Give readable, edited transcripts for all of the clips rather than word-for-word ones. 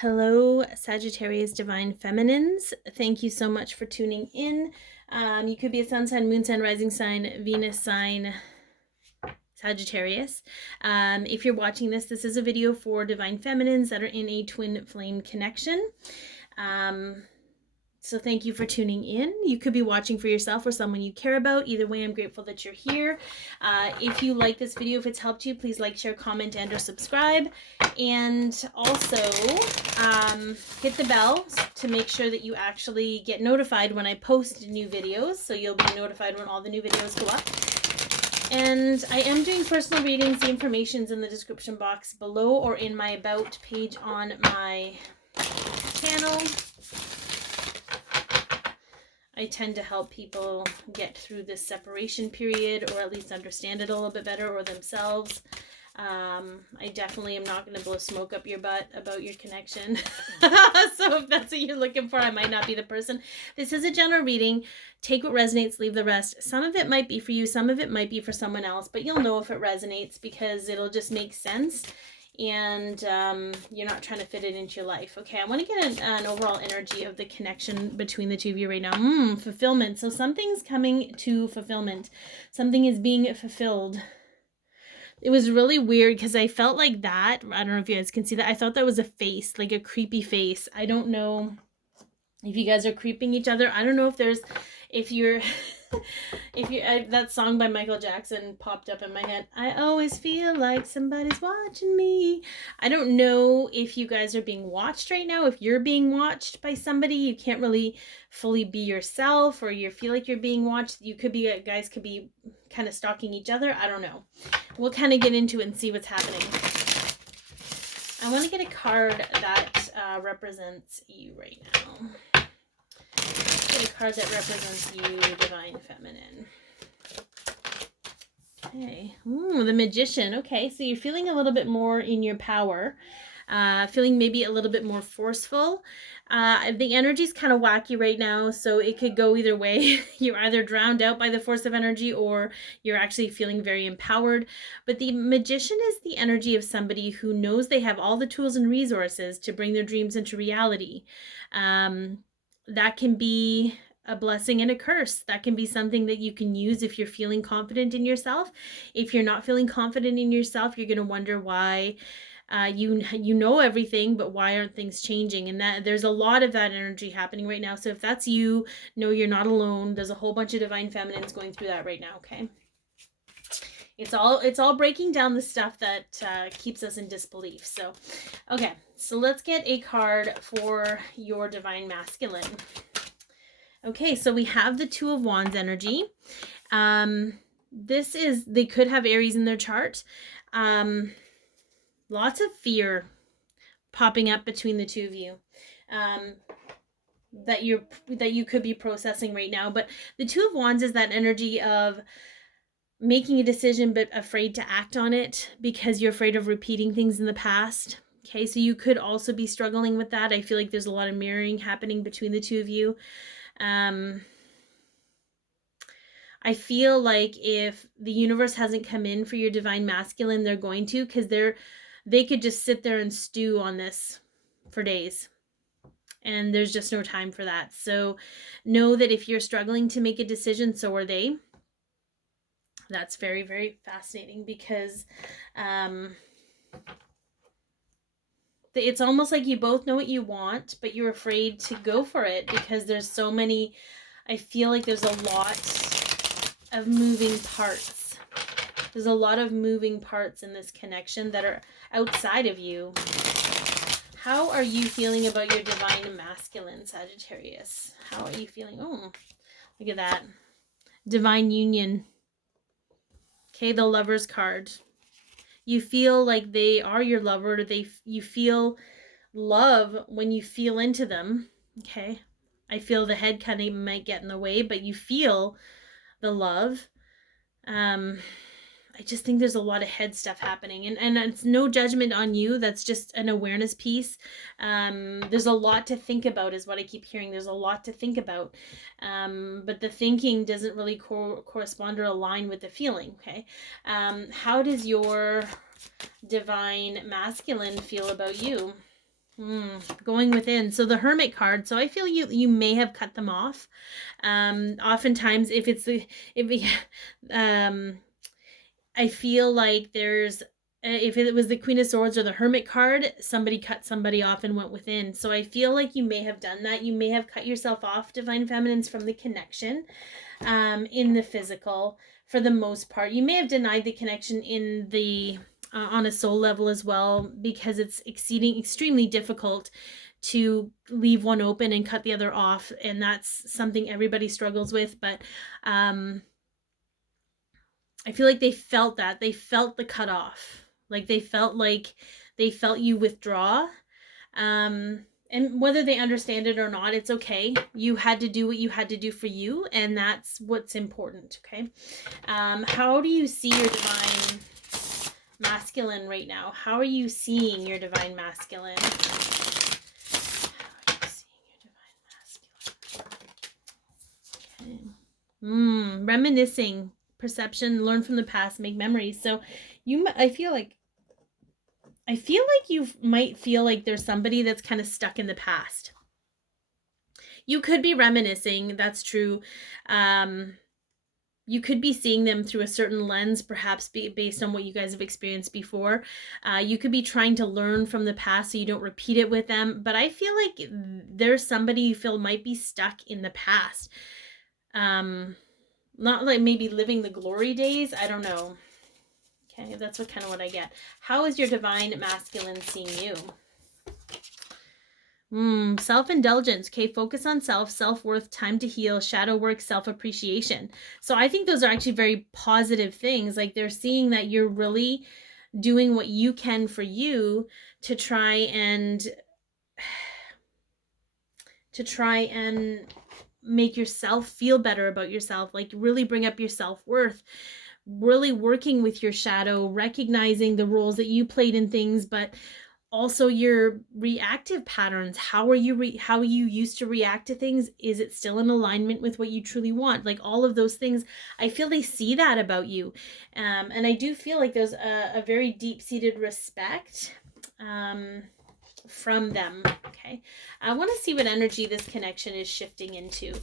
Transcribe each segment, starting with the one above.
Hello, Sagittarius Divine Feminines. Thank you so much for tuning in. You could be a sun sign, moon sign, rising sign, Venus sign, Sagittarius. If you're watching this, this is a video for Divine Feminines that are in a twin flame connection. So thank you for tuning in. You could be watching for yourself or someone you care about. Either way, I'm grateful that you're here. If you like this video, if it's helped you, please like, share, comment, and or subscribe. And also hit the bell to make sure that you actually get notified when I post new videos. So you'll be notified when all the new videos go up. And I am doing personal readings. The information's in the description box below or in my About page on my channel. I tend to help people get through this separation period, or at least understand it a little bit better, or themselves. I definitely am not going to blow smoke up your butt about your connection. So if that's what you're looking for, I might not be the person. This is a general reading. Take what resonates, leave the rest. Some of it might be for you, some of it might be for someone else, but you'll know if it resonates because it'll just make sense. And you're not trying to fit it into your life. Okay, I want to get an overall energy of the connection between the two of you right now. Fulfillment. So something's coming to fulfillment. Something is being fulfilled. It was really weird because I felt like that. I don't know if you guys can see that. I thought that was a face, like a creepy face. I don't know if you guys are creeping each other. I don't know if you're... that song by Michael Jackson popped up in my head. I always feel like somebody's watching me. I don't know if you guys are being watched right now. If you're being watched by somebody, you can't really fully be yourself, or you feel like you're being watched. You could be, guys could be kind of stalking each other. I don't know. We'll kind of get into it and see what's happening. I want to get a card that represents you right now. A card that represents you, Divine Feminine. Okay. Ooh, the Magician. Okay, so you're feeling a little bit more in your power. Feeling maybe a little bit more forceful. The energy's kind of wacky right now, so it could go either way. You're either drowned out by the force of energy, or you're actually feeling very empowered. But the Magician is the energy of somebody who knows they have all the tools and resources to bring their dreams into reality. That can be a blessing and a curse. That can be something that you can use if you're feeling confident in yourself. If you're not feeling confident in yourself, you're going to wonder why you know everything, but why aren't things changing? And that there's a lot of that energy happening right now. So if that's you, know you're not alone. There's a whole bunch of Divine Feminines going through that right now, okay? It's all breaking down the stuff that keeps us in disbelief. So, okay, so let's get a card for your Divine Masculine. Okay, so we have the Two of Wands energy. They could have Aries in their chart. Lots of fear popping up between the two of you. That you could be processing right now. But the Two of Wands is that energy of making a decision but afraid to act on it because you're afraid of repeating things in the past. Okay, so you could also be struggling with that. I feel like there's a lot of mirroring happening between the two of you. I feel like if the universe hasn't come in for your Divine Masculine, they're going to, because they could just sit there and stew on this for days. And there's just no time for that. So know that if you're struggling to make a decision, so are they. That's very, very fascinating because it's almost like you both know what you want, but you're afraid to go for it because there's so many, I feel like there's a lot of moving parts. There's a lot of moving parts in this connection that are outside of you. How are you feeling about your Divine Masculine, Sagittarius? How are you feeling? Oh, look at that. Divine Union. Okay, the Lover's card. You feel like they are your lover. You feel love when you feel into them. Okay, I feel the head kind of might get in the way, but you feel the love. I just think there's a lot of head stuff happening, and it's no judgment on you. That's just an awareness piece. There's a lot to think about is what I keep hearing. There's a lot to think about, but the thinking doesn't really correspond or align with the feeling. Okay, how does your Divine Masculine feel about you? Going within. So the Hermit card. So I feel you may have cut them off. Oftentimes, if I feel like there's, if it was the Queen of Swords or the Hermit card, somebody cut somebody off and went within. So I feel like you may have done that. You may have cut yourself off, Divine Feminines, from the connection in the physical for the most part. You may have denied the connection in the on a soul level as well, because it's extremely difficult to leave one open and cut the other off, and that's something everybody struggles with. But I feel like they felt that. They felt the cutoff. Like they felt you withdraw. And whether they understand it or not, it's okay. You had to do what you had to do for you, and that's what's important, okay? How do you see your Divine Masculine right now? How are you seeing your Divine Masculine? How are you seeing your Divine Masculine? Okay. Reminiscing, perception, learn from the past, make memories. So I feel like you might feel like there's somebody that's kind of stuck in the past. You could be reminiscing, that's true. You could be seeing them through a certain lens, perhaps based on what you guys have experienced before. You could be trying to learn from the past so you don't repeat it with them. But I feel like there's somebody you feel might be stuck in the past. Not like maybe living the glory days. I don't know. Okay, that's kind of what I get. How is your Divine Masculine seeing you? Self-indulgence. Okay, focus on self-worth, time to heal, shadow work, self-appreciation. So I think those are actually very positive things. Like they're seeing that you're really doing what you can for you to try and make yourself feel better about yourself, like really bring up your self-worth, really working with your shadow, recognizing the roles that you played in things, but also your reactive patterns. How you used to react to things? Is it still in alignment with what you truly want? Like all of those things, I feel they see that about you. And I do feel like there's a very deep-seated respect from them. Okay. I want to see what energy this connection is shifting into.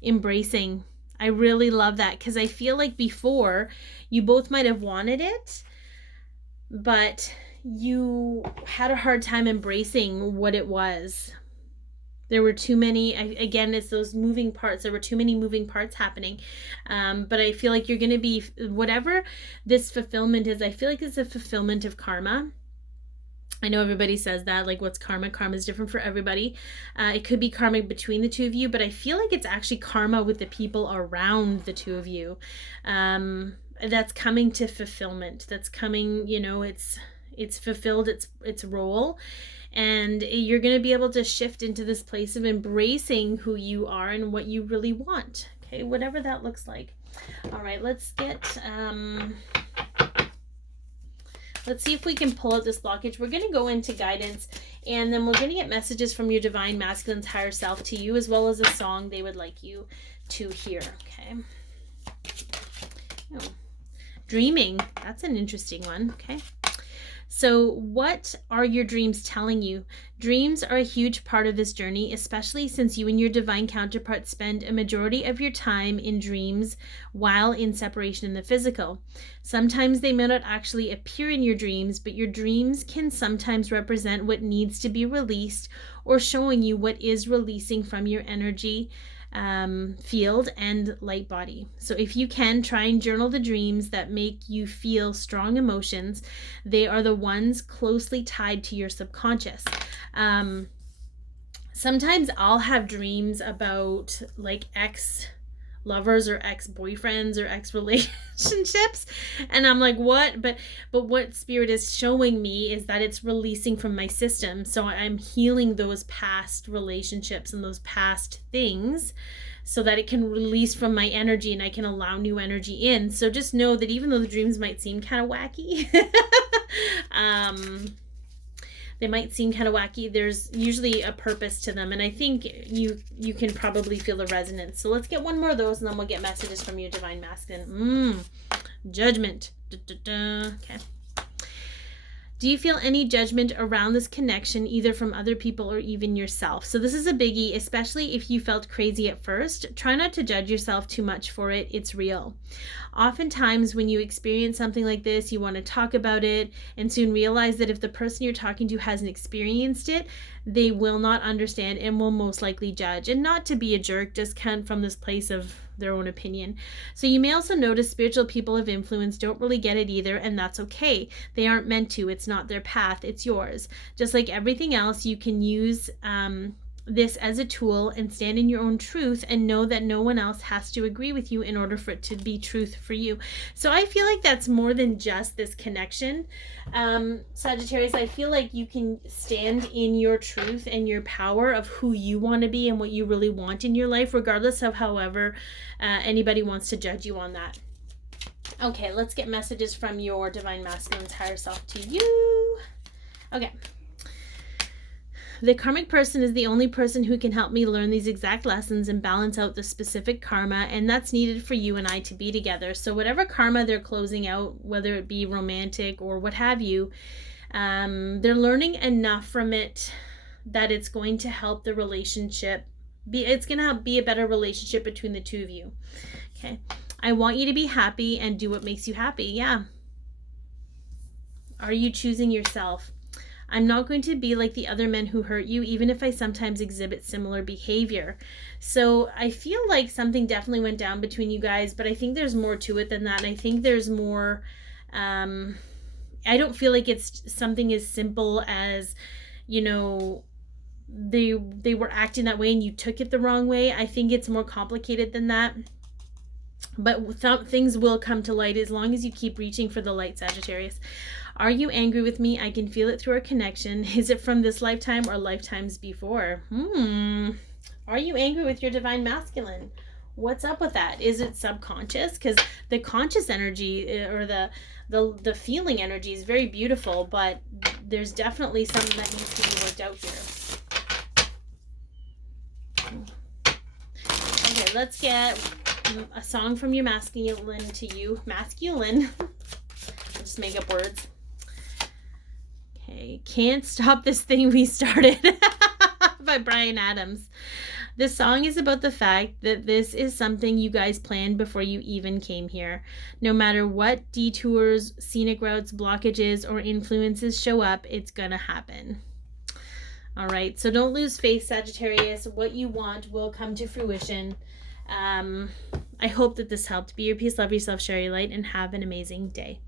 Embracing. I really love that, because I feel like before you both might have wanted it, but you had a hard time embracing what it was. There were too many, again, it's those moving parts. There were too many moving parts happening. But I feel like you're going to be, whatever this fulfillment is, I feel like it's a fulfillment of karma. I know everybody says that, like, what's karma? Karma is different for everybody. It could be karma between the two of you, but I feel like it's actually karma with the people around the two of you. That's coming to fulfillment. That's coming, it's fulfilled its role. And you're going to be able to shift into this place of embracing who you are and what you really want. Okay, whatever that looks like. All right, let's get... let's see if we can pull out this blockage. We're going to go into guidance, and then we're going to get messages from your Divine Masculine's higher self to you, as well as a song they would like you to hear. Okay. Oh. Dreaming. That's an interesting one. Okay. So what are your dreams telling you? Dreams are a huge part of this journey, especially since you and your divine counterpart spend a majority of your time in dreams while in separation in the physical. Sometimes they may not actually appear in your dreams, but your dreams can sometimes represent what needs to be released, or showing you what is releasing from your energy field and light body. So if you can, try and journal the dreams that make you feel strong emotions. They are the ones closely tied to your subconscious. Sometimes I'll have dreams about like ex-lovers or ex-boyfriends or ex-relationships, and I'm like, what? But what spirit is showing me is that it's releasing from my system. So I'm healing those past relationships and those past things so that it can release from my energy and I can allow new energy in. So just know that even though the dreams might seem kind of wacky, they might seem kind of wacky, there's usually a purpose to them. And I think you can probably feel the resonance. So let's get one more of those, and then we'll get messages from your Divine Masculine. Judgment. Okay. Do you feel any judgment around this connection, either from other people or even yourself? So this is a biggie, especially if you felt crazy at first. Try not to judge yourself too much for it. It's real. Oftentimes when you experience something like this, you want to talk about it and soon realize that if the person you're talking to hasn't experienced it, they will not understand and will most likely judge. And not to be a jerk, just come from this place of their own opinion. So you may also notice spiritual people of influence don't really get it either, and that's okay. They aren't meant to. It's not their path. It's yours. Just like everything else, you can use this as a tool and stand in your own truth and know that no one else has to agree with you in order for it to be truth for you. So I feel like that's more than just this connection. Sagittarius, I feel like you can stand in your truth and your power of who you want to be and what you really want in your life, regardless of however anybody wants to judge you on that. Okay, let's get messages from your Divine Masculine's higher self to you. Okay. The karmic person is the only person who can help me learn these exact lessons and balance out the specific karma, and that's needed for you and I to be together. So whatever karma they're closing out, whether it be romantic or what have you, they're learning enough from it that it's going to help the relationship it's going to be a better relationship between the two of you. Okay. I want you to be happy and do what makes you happy. Yeah. Are you choosing yourself? I'm not going to be like the other men who hurt you, even if I sometimes exhibit similar behavior. So I feel like something definitely went down between you guys, but I think there's more to it than that. I think there's more, I don't feel like it's something as simple as, you know, they were acting that way and you took it the wrong way. I think it's more complicated than that. But things will come to light as long as you keep reaching for the light, Sagittarius. Are you angry with me? I can feel it through our connection. Is it from this lifetime or lifetimes before? Are you angry with your Divine Masculine? What's up with that? Is it subconscious? Because the conscious energy or the feeling energy is very beautiful, but there's definitely something that needs to be worked out here. Okay, let's get a song from your masculine to you. Masculine. I'll just make up words. Okay. Can't Stop This Thing We Started by Bryan Adams. This song is about the fact that this is something you guys planned before you even came here. No matter what detours, scenic routes, blockages, or influences show up, it's gonna happen. All right. So don't lose faith, Sagittarius. What you want will come to fruition. I hope that this helped. Be your peace, love yourself, share your light, and have an amazing day.